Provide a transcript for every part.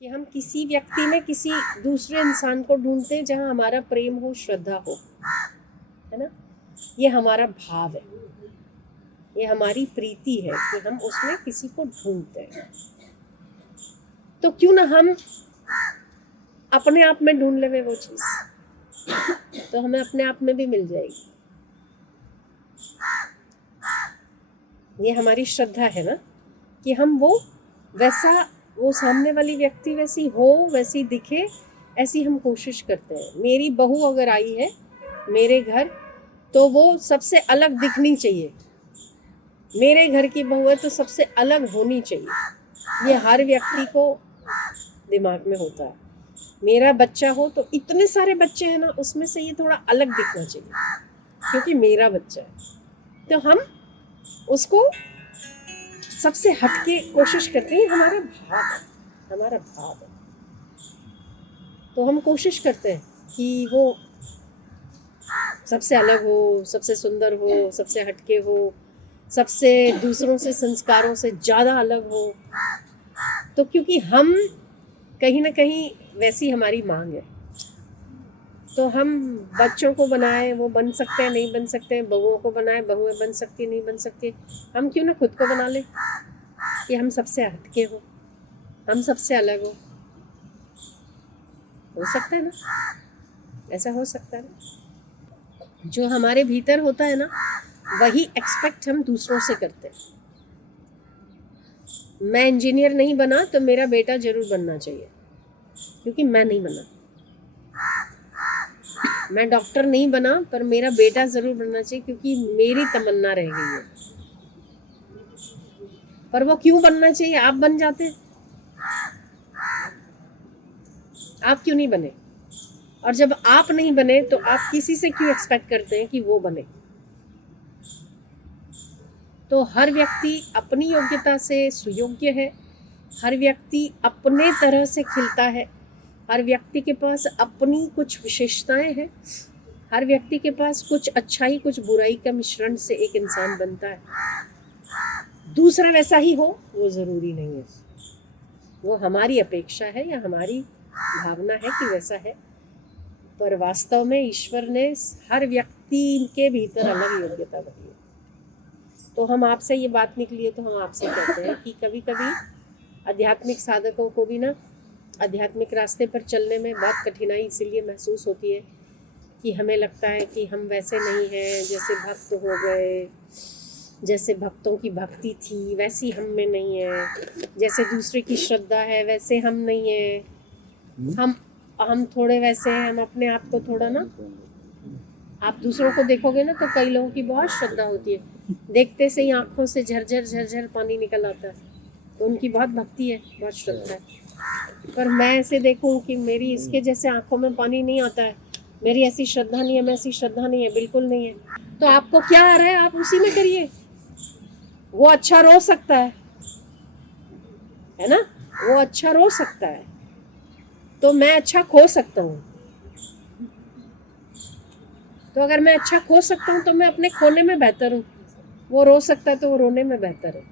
कि हम किसी व्यक्ति में किसी दूसरे इंसान को ढूंढते हैं जहाँ हमारा प्रेम हो, श्रद्धा हो, है ना। ये हमारा भाव है, ये हमारी प्रीति है कि हम उसमें किसी को ढूंढते हैं। तो क्यों ना हम अपने आप में ढूंढ लें वो चीज़, तो हमें अपने आप में भी मिल जाएगी। ये हमारी श्रद्धा है ना कि हम वो सामने वाली व्यक्ति वैसी हो, वैसी दिखे, ऐसी हम कोशिश करते हैं। मेरी बहू अगर आई है मेरे घर तो वो सबसे अलग दिखनी चाहिए, मेरे घर की बहू है तो सबसे अलग होनी चाहिए। ये हर व्यक्ति को दिमाग में होता है। मेरा बच्चा हो तो इतने सारे बच्चे हैं ना, उसमें से ये थोड़ा अलग दिखना चाहिए क्योंकि मेरा बच्चा है, तो हम उसको सबसे हटके कोशिश करते हैं। हमारा भाव है, हमारा भाव है। तो हम कोशिश करते हैं कि वो सबसे अलग हो, सबसे सुंदर हो, सबसे हटके हो, सबसे दूसरों से संस्कारों से ज़्यादा अलग हो। तो क्योंकि हम कहीं ना कहीं वैसी हमारी मांग है, तो हम बच्चों को बनाए वो बन सकते हैं, नहीं बन सकते हैं, बहुओं को बनाए बहुएं बन सकती नहीं बन सकती। हम क्यों ना खुद को बना ले कि हम सबसे हटके हो, हम सबसे अलग हो सकता है ना, ऐसा हो सकता है ना। जो हमारे भीतर होता है ना, वही एक्सपेक्ट हम दूसरों से करते हैं। मैं इंजीनियर नहीं बना तो मेरा बेटा जरूर बनना चाहिए क्योंकि मैं नहीं बना। मैं डॉक्टर नहीं बना पर मेरा बेटा जरूर बनना चाहिए क्योंकि मेरी तमन्ना रह गई है। पर वो क्यों बनना चाहिए? आप बन जाते, आप क्यों नहीं बने? और जब आप नहीं बने तो आप किसी से क्यों एक्सपेक्ट करते हैं कि वो बने? तो हर व्यक्ति अपनी योग्यता से सुयोग्य है, हर व्यक्ति अपने तरह से खिलता है, हर व्यक्ति के पास अपनी कुछ विशेषताएं हैं, हर व्यक्ति के पास कुछ अच्छाई कुछ बुराई का मिश्रण से एक इंसान बनता है। दूसरा वैसा ही हो वो ज़रूरी नहीं है, वो हमारी अपेक्षा है या हमारी भावना है कि वैसा है। पर वास्तव में ईश्वर ने हर व्यक्ति के भीतर अलग योग्यता भरी है। तो हम आपसे ये बात निकली है तो हम आपसे कहते हैं कि कभी कभी आध्यात्मिक साधकों को भी ना आध्यात्मिक रास्ते पर चलने में बहुत कठिनाई इसीलिए महसूस होती है कि हमें लगता है कि हम वैसे नहीं हैं जैसे भक्त हो गए, जैसे भक्तों की भक्ति थी वैसी हम में नहीं है, जैसे दूसरे की श्रद्धा है वैसे हम नहीं है। हम थोड़े वैसे हैं, हम अपने आप को थोड़ा ना, आप दूसरों को देखोगे ना तो कई लोगों की बहुत श्रद्धा होती है, देखते से ही आंखों से झरझर झरझर पानी निकल आता है, तो उनकी बहुत भक्ति है, बहुत श्रद्धा है। पर मैं ऐसे देखूं कि मेरी इसके जैसे आंखों में पानी नहीं आता है, मेरी ऐसी श्रद्धा नहीं है, मैं ऐसी श्रद्धा नहीं है, बिल्कुल नहीं है, तो आपको क्या आ रहा है आप उसी में करिए। वो अच्छा रो सकता है ना, वो अच्छा रो सकता है तो मैं अच्छा खो सकता हूँ। तो अगर मैं अच्छा खो सकता हूँ तो मैं अपने खोने में बेहतर हूँ, वो रो सकता है तो वो रोने में बेहतर है।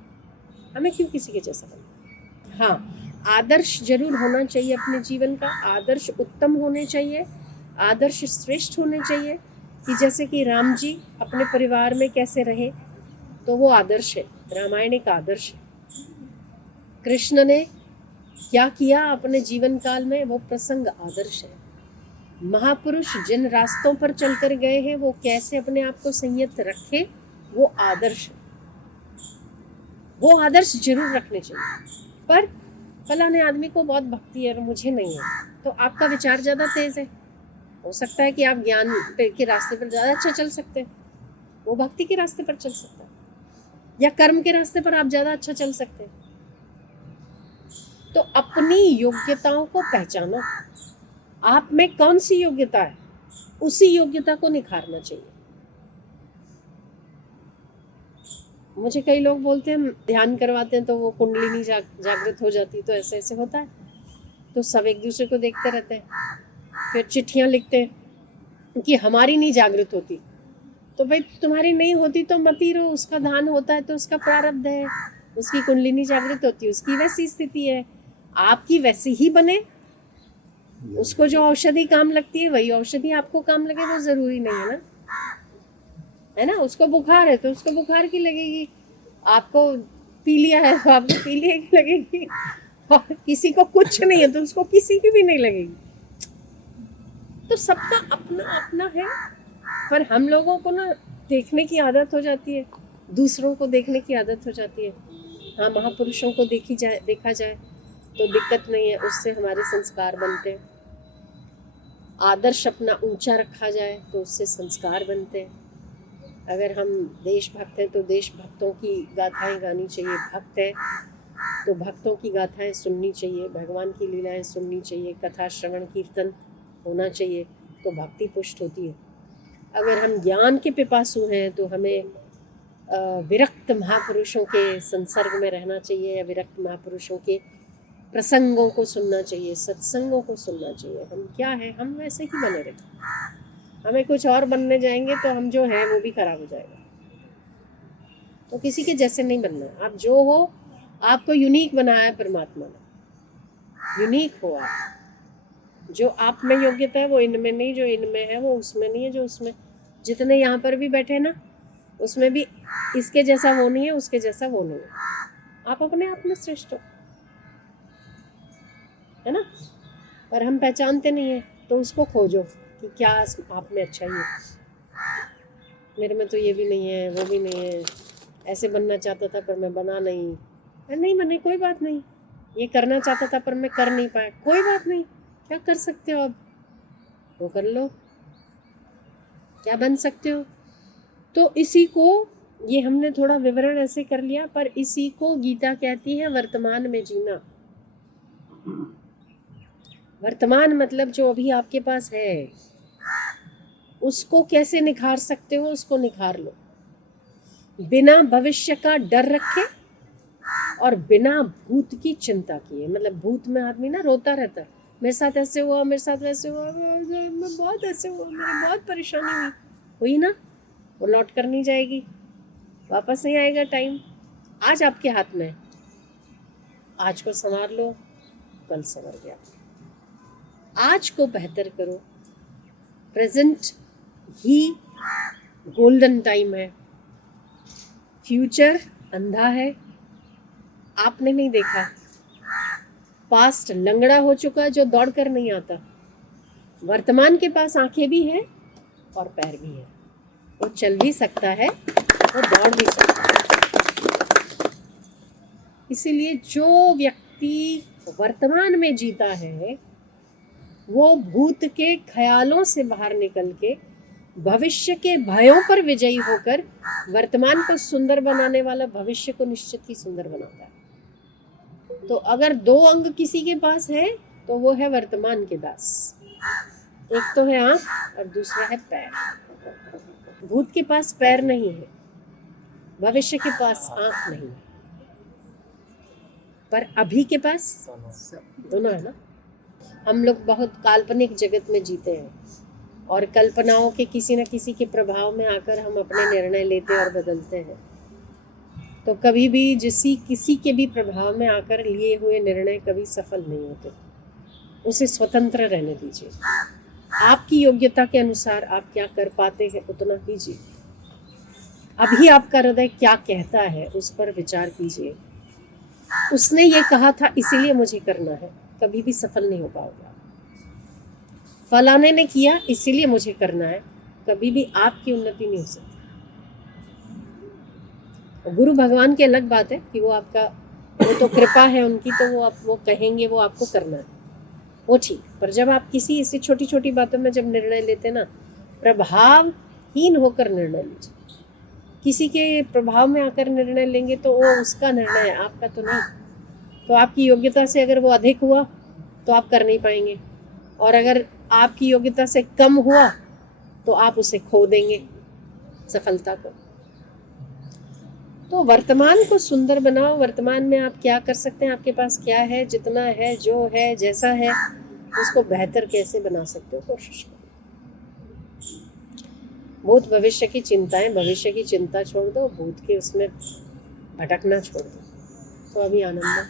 हमें क्यों किसी के जैसा बनना? हाँ, आदर्श जरूर होना चाहिए अपने जीवन का, आदर्श उत्तम होने चाहिए, आदर्श श्रेष्ठ होने चाहिए कि जैसे कि राम जी अपने परिवार में कैसे रहे तो वो आदर्श है, रामायण एक आदर्श है। कृष्ण ने क्या किया अपने जीवन काल में वो प्रसंग आदर्श है। महापुरुष जिन रास्तों पर चलकर गए हैं वो कैसे अपने आप को संयत रखे वो आदर्श, वो आदर्श जरूर रखने चाहिए। पर फलाने आदमी को बहुत भक्ति है और मुझे नहीं है, तो आपका विचार ज़्यादा तेज़ है, हो सकता है कि आप ज्ञान के रास्ते पर ज़्यादा अच्छा चल सकते हैं, वो भक्ति के रास्ते पर चल सकता है, या कर्म के रास्ते पर आप ज़्यादा अच्छा चल सकते हैं। तो अपनी योग्यताओं को पहचानो, आप में कौन सी योग्यता है उसी योग्यता को निखारना चाहिए। मुझे कई लोग बोलते हैं ध्यान करवाते हैं तो वो कुंडलिनी जागृत हो जाती, तो ऐसे ऐसे होता है। तो सब एक दूसरे को देखते रहते हैं, फिर चिट्ठियाँ लिखते हैं कि हमारी नहीं जागृत होती। तो भाई तुम्हारी नहीं होती तो मत ही रहो, उसका ध्यान होता है तो उसका प्रारब्ध है, उसकी कुंडलिनी जागृत होती है, उसकी वैसी स्थिति है, आपकी वैसी ही बने, उसको जो औषधि काम लगती है वही औषधि आपको काम लगे, वो ज़रूरी नहीं है ना, है ना। उसको बुखार है तो उसको बुखार की लगेगी, आपको पीलिया है तो आपको पीलिया की लगेगी, और किसी को कुछ नहीं है तो उसको किसी की भी नहीं लगेगी। तो सबका अपना अपना है, पर हम लोगों को ना देखने की आदत हो जाती है, दूसरों को देखने की आदत हो जाती है। हाँ, महापुरुषों को देखा जाए तो दिक्कत नहीं है, उससे हमारे संस्कार बनते हैं। आदर्श अपना ऊंचा रखा जाए तो उससे संस्कार बनते हैं। अगर हम देशभक्त हैं तो देशभक्तों की गाथाएं गानी चाहिए, भक्त है तो भक्तों की गाथाएं सुननी चाहिए, भगवान की लीलाएं सुननी चाहिए, कथा श्रवण कीर्तन होना चाहिए, तो भक्ति पुष्ट होती है। अगर हम ज्ञान के पिपासु हैं तो हमें विरक्त महापुरुषों के संसर्ग में रहना चाहिए, या विरक्त महापुरुषों के प्रसंगों को सुनना चाहिए, सत्संगों को सुनना चाहिए। हम क्या है, हम वैसे ही बने रहे। हमें कुछ और बनने जाएंगे तो हम जो है वो भी खराब हो जाएगा। तो किसी के जैसे नहीं बनना, आप जो हो, आपको यूनिक बनाया है परमात्मा ने, यूनिक हो आप। जो आप में योग्यता है वो इनमें नहीं, जो इनमें है वो उसमें नहीं है, जो उसमें, जितने यहाँ पर भी बैठे ना उसमें भी इसके जैसा वो नहीं है, उसके जैसा वो नहीं है। आप अपने आप में श्रेष्ठ हो, है ना। पर हम पहचानते नहीं है तो उसको खोजो कि क्या आप में अच्छा ही है। मेरे में तो ये भी नहीं है, वो भी नहीं है, ऐसे बनना चाहता था पर मैं बना नहीं बने, कोई बात नहीं। ये करना चाहता था पर मैं कर नहीं पाया, कोई बात नहीं। क्या कर सकते हो अब, वो कर लो, क्या बन सकते हो। तो इसी को, ये हमने थोड़ा विवरण ऐसे कर लिया, पर इसी को गीता कहती है वर्तमान में जीना। वर्तमान मतलब जो अभी आपके पास है उसको कैसे निखार सकते हो, उसको निखार लो, बिना भविष्य का डर रखे और बिना भूत की चिंता किए। मतलब भूत में आदमी ना रोता रहता है, मेरे साथ ऐसे हुआ, मेरे साथ वैसे हुआ, मैं बहुत ऐसे हुआ, मेरी बहुत परेशानी हुई ना, वो लौट कर नहीं जाएगी, वापस नहीं आएगा टाइम। आज आपके हाथ में, आज को संवार लो, कल संवर गया। आज को बेहतर करो, प्रेजेंट ही गोल्डन टाइम है, फ्यूचर अंधा है, आपने नहीं देखा, पास्ट लंगड़ा हो चुका है जो दौड़ कर नहीं आता, वर्तमान के पास आंखें भी हैं और पैर भी हैं, वो चल भी सकता है, वो दौड़ भी सकता है। इसीलिए जो व्यक्ति वर्तमान में जीता है वो भूत के ख्यालों से बाहर निकल के भविष्य के भयों पर विजयी होकर वर्तमान को सुंदर बनाने वाला भविष्य को निश्चित ही सुंदर बनाता है। तो अगर दो अंग किसी के पास है तो वो है वर्तमान के दास, एक तो है आंख और दूसरा है पैर। भूत के पास पैर नहीं है, भविष्य के पास आंख नहीं है, पर अभी के पास दोनों है ना। हम लोग बहुत काल्पनिक जगत में जीते हैं और कल्पनाओं के किसी न किसी के प्रभाव में आकर हम अपने निर्णय लेते और बदलते हैं। तो कभी भी किसी के भी प्रभाव में आकर लिए हुए निर्णय कभी सफल नहीं होते, उसे स्वतंत्र रहने दीजिए। आपकी योग्यता के अनुसार आप क्या कर पाते हैं उतना कीजिए। अभी आपका हृदय क्या कहता है उस पर विचार कीजिए। उसने ये कहा था इसीलिए मुझे करना है, कभी भी सफल नहीं हो पाओगे। फलाने ने किया इसीलिए मुझे करना है, कभी भी आपकी उन्नति नहीं हो सकती। गुरु भगवान की अलग बात है कि वो आपका, वो तो कृपा है उनकी, तो वो कहेंगे वो आपको करना है, वो ठीक। पर जब आप किसी ऐसी छोटी छोटी बातों में जब निर्णय लेते ना, प्रभावहीन होकर निर्णय लीजिए। किसी के प्रभाव में आकर निर्णय लेंगे तो वो उसका निर्णय है, आपका तो नहीं। तो आपकी योग्यता से अगर वो अधिक हुआ तो आप कर नहीं पाएंगे, और अगर आपकी योग्यता से कम हुआ तो आप उसे खो देंगे, सफलता को। तो वर्तमान को सुंदर बनाओ। वर्तमान में आप क्या कर सकते हैं, आपके पास क्या है, जितना है, जो है, जैसा है, उसको बेहतर कैसे बना सकते हो, कोशिश करो। भूत भविष्य की चिंताएं, भविष्य की चिंता छोड़ दो, भूत के उसमें भटकना छोड़ दो, तो अभी आनंद है।